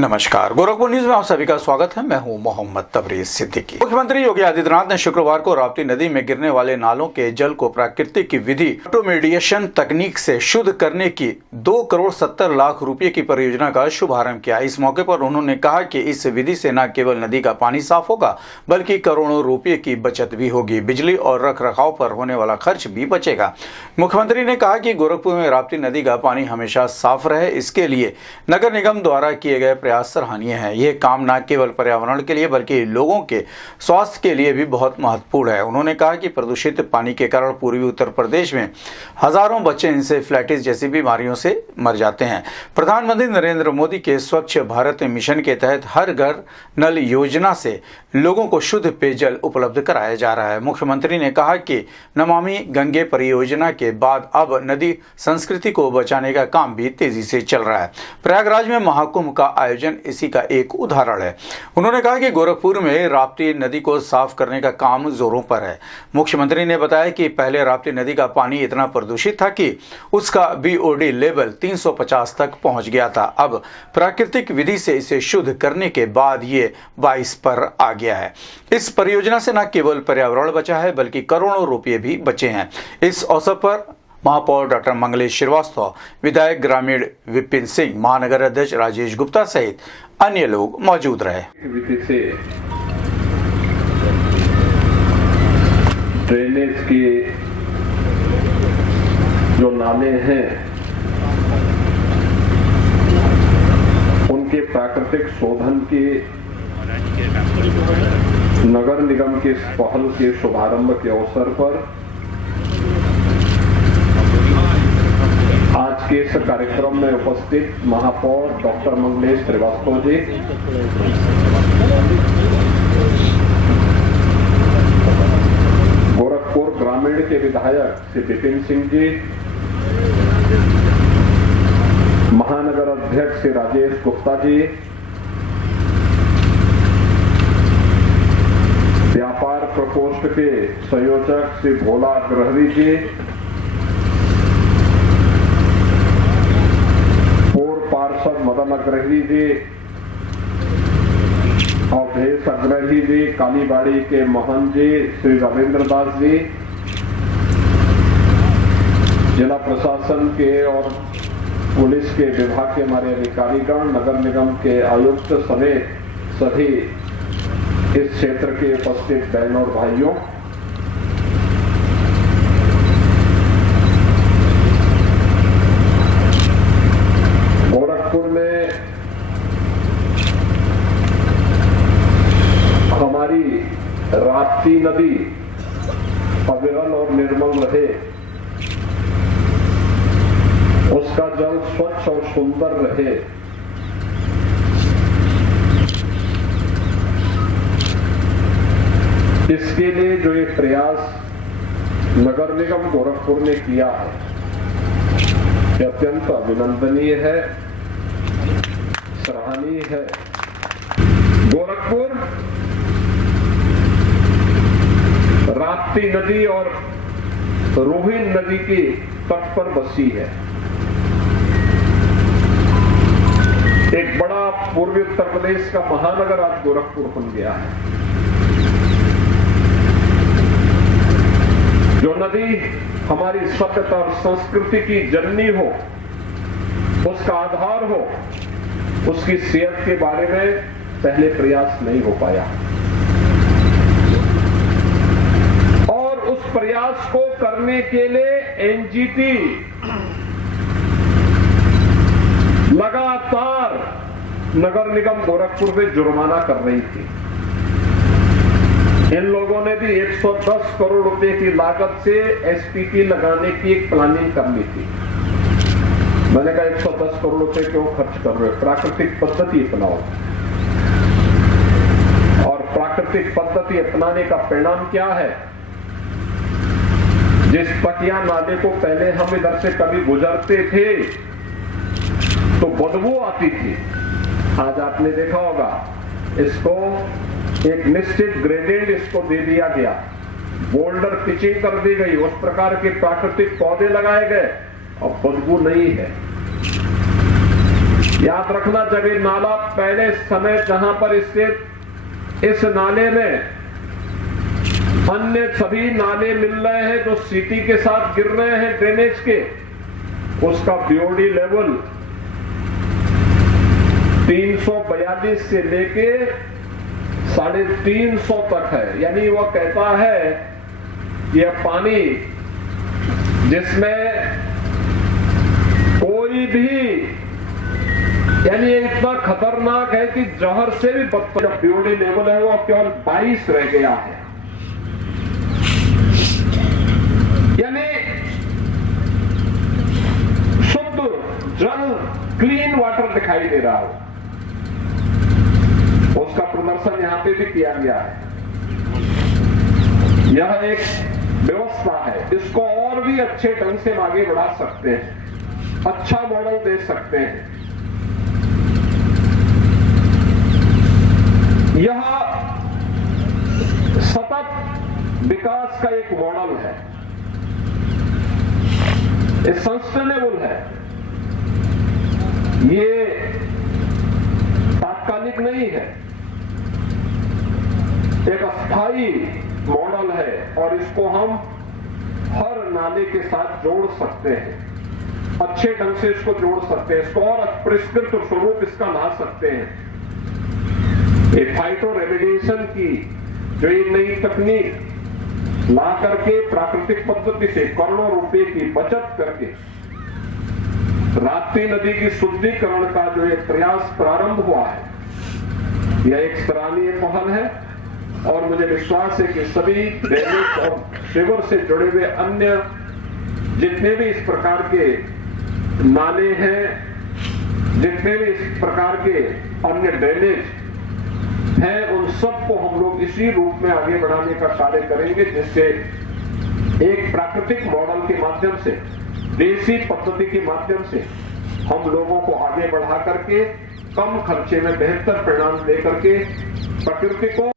नमस्कार, गोरखपुर न्यूज में आप सभी का स्वागत है। मैं हूं मोहम्मद तबरेज सिद्दीकी। मुख्यमंत्री योगी आदित्यनाथ ने शुक्रवार को राप्ती नदी में गिरने वाले नालों के जल को प्राकृतिक विधि ऑटोमेडिएशन तकनीक से शुद्ध करने की 2,70,00,000 रुपए की परियोजना का शुभारंभ किया। इस मौके पर उन्होंने कहा कि इस विधि से न केवल नदी का पानी साफ होगा बल्कि करोड़ों रुपए की बचत भी होगी। बिजली और रख रखाव पर होने वाला खर्च भी बचेगा। मुख्यमंत्री ने कहा कि गोरखपुर में राप्ती नदी का पानी हमेशा साफ रहे, इसके लिए नगर निगम द्वारा किए गए प्रयास सराहनीय है। यह काम न केवल पर्यावरण के लिए बल्कि लोगों के स्वास्थ्य के लिए भी बहुत महत्वपूर्ण है। उन्होंने कहा कि प्रदूषित पानी के कारण पूर्वी उत्तर प्रदेश में हजारों बच्चे इंसेफ्लाइटिस जैसी बीमारियों से मर जाते हैं। प्रधानमंत्री नरेंद्र मोदी के स्वच्छ भारत मिशन के तहत हर घर नल योजना से लोगों को शुद्ध पेयजल उपलब्ध कराया जा रहा है। मुख्यमंत्री ने कहा कि नमामि गंगे परियोजना के बाद अब नदी संस्कृति को बचाने का काम भी तेजी से चल रहा है। प्रयागराज में महाकुंभ का आयोजन इसी का एक उदाहरण है। उन्होंने कहा कि गोरखपुर में राप्ती नदी को साफ करने का काम जोरों पर है। मुख्यमंत्री ने बताया कि पहले राप्ती नदी का पानी इतना प्रदूषित था कि उसका BOD लेवल 350 तक पहुंच गया था। अब प्राकृतिक विधि से इसे शुद्ध करने के बाद ये 22 पर आ गया है। इस परियोजना से न केवल पर्यावरण बचा है बल्कि करोड़ों रुपये भी बचे हैं। इस अवसर पर महापौर डॉक्टर मंगलेश श्रीवास्तव, विधायक ग्रामीण विपिन सिंह, महानगर अध्यक्ष राजेश गुप्ता सहित अन्य लोग मौजूद रहे। से ड्रेनेज के जो नाले हैं उनके प्राकृतिक शोधन के नगर निगम के पहल के शुभारंभ के अवसर पर आज के इस कार्यक्रम में उपस्थित महापौर डॉक्टर मंगलेश श्रीवास्तव जी, गोरखपुर ग्रामीण के विधायक श्री विपिन सिंह जी, महानगर अध्यक्ष श्री राजेश गुप्ता जी, व्यापार प्रकोष्ठ के संयोजक श्री भोला अग्रहरी जी, पार्षद मदन अग्रही जी, अवधेश अग्रही जी, कालीबाड़ी के मोहन जी, श्री रविंद्र दास जी, जिला प्रशासन के और पुलिस के विभाग के हमारे अधिकारीगण, नगर निगम के आयुक्त समेत सभी इस क्षेत्र के उपस्थित बहनों और भाइयों, गोरखपुर में हमारी राप्ती नदी अविरल और निर्मल रहे, उसका जल स्वच्छ और सुंदर रहे, इसके लिए जो ये प्रयास नगर निगम गोरखपुर ने किया है अत्यंत अभिनंदनीय है, सराहनीय है। गोरखपुर राप्ती नदी और रोहिन नदी के तट पर बसी है। एक बड़ा पूर्वी उत्तर प्रदेश का महानगर आज गोरखपुर बन गया है। जो नदी हमारी सभ्यता और संस्कृति की जननी हो, उसका आधार हो, उसकी सेहत के बारे में पहले प्रयास नहीं हो पाया और उस प्रयास को करने के लिए NGT लगातार नगर निगम गोरखपुर में जुर्माना कर रही थी। इन लोगों ने भी 110 करोड़ रुपए की लागत से SPP लगाने की एक प्लानिंग कर ली थी। मैंने कहा 110 करोड़ रुपए क्यों खर्च कर रहे हो, प्राकृतिक पद्धति अपनाओ। और प्राकृतिक पद्धति अपनाने का परिणाम क्या है? जिस पटिया नाले को पहले हम इधर से कभी गुजरते थे तो बदबू आती थी, आज आपने देखा होगा इसको एक निश्चित ग्रेडियंट इसको दे दिया गया, बोल्डर पिचिंग कर दी गई, उस प्रकार के प्राकृतिक पौधे लगाए गए और बदबू नहीं है। याद रखना, जब ये नाला पहले समय जहां पर इस नाले में अन्य सभी नाले मिल रहे हैं जो सिटी के साथ गिर रहे हैं ड्रेनेज के, उसका बीओडी लेवल 342 से लेके 350 तक है। यानी वह कहता है यह पानी जिसमें कोई भी, यानी ये इतना खतरनाक है कि जहर से भी बदतर, जब बीओडी लेवल है वो केवल 22 रह गया है। यानी शुद्ध जल, क्लीन वाटर दिखाई दे रहा हो, उसका प्रदर्शन यहां पे भी किया गया है। यह एक व्यवस्था है, इसको और भी अच्छे ढंग से आगे बढ़ा सकते हैं, अच्छा मॉडल दे सकते हैं। यह सतत विकास का एक मॉडल है, ये सस्टेनेबल है, ये तात्कालिक नहीं है, एक अस्थायी मॉडल है और इसको हम हर नाले के साथ जोड़ सकते हैं, अच्छे ढंग से इसको जोड़ सकते हैं, इसको और परिष्कृत स्वरूप इसका ला सकते हैं। ये फाइटो रेमिडिएशन की जो ये नई तकनीक ला करके प्राकृतिक पद्धति से करोड़ों रुपए की बचत करके राप्ती नदी की शुद्धिकरण का जो एक प्रयास प्रारंभ हुआ है, यह एक सराहनीय पहल है और मुझे विश्वास है कि सभी ड्रेनेज और सीवर से जुड़े हुए अन्य जितने भी इस प्रकार के नाले हैं, जितने भी इस प्रकार के अन्य ड्रेनेज हैं, उन सबको हम लोग इसी रूप में आगे बढ़ाने का कार्य करेंगे, जिससे एक प्राकृतिक मॉडल के माध्यम से, देसी पद्धति के माध्यम से हम लोगों को आगे बढ़ा करके कम खर्चे में बेहतर परिणाम दे करके प्रकृति को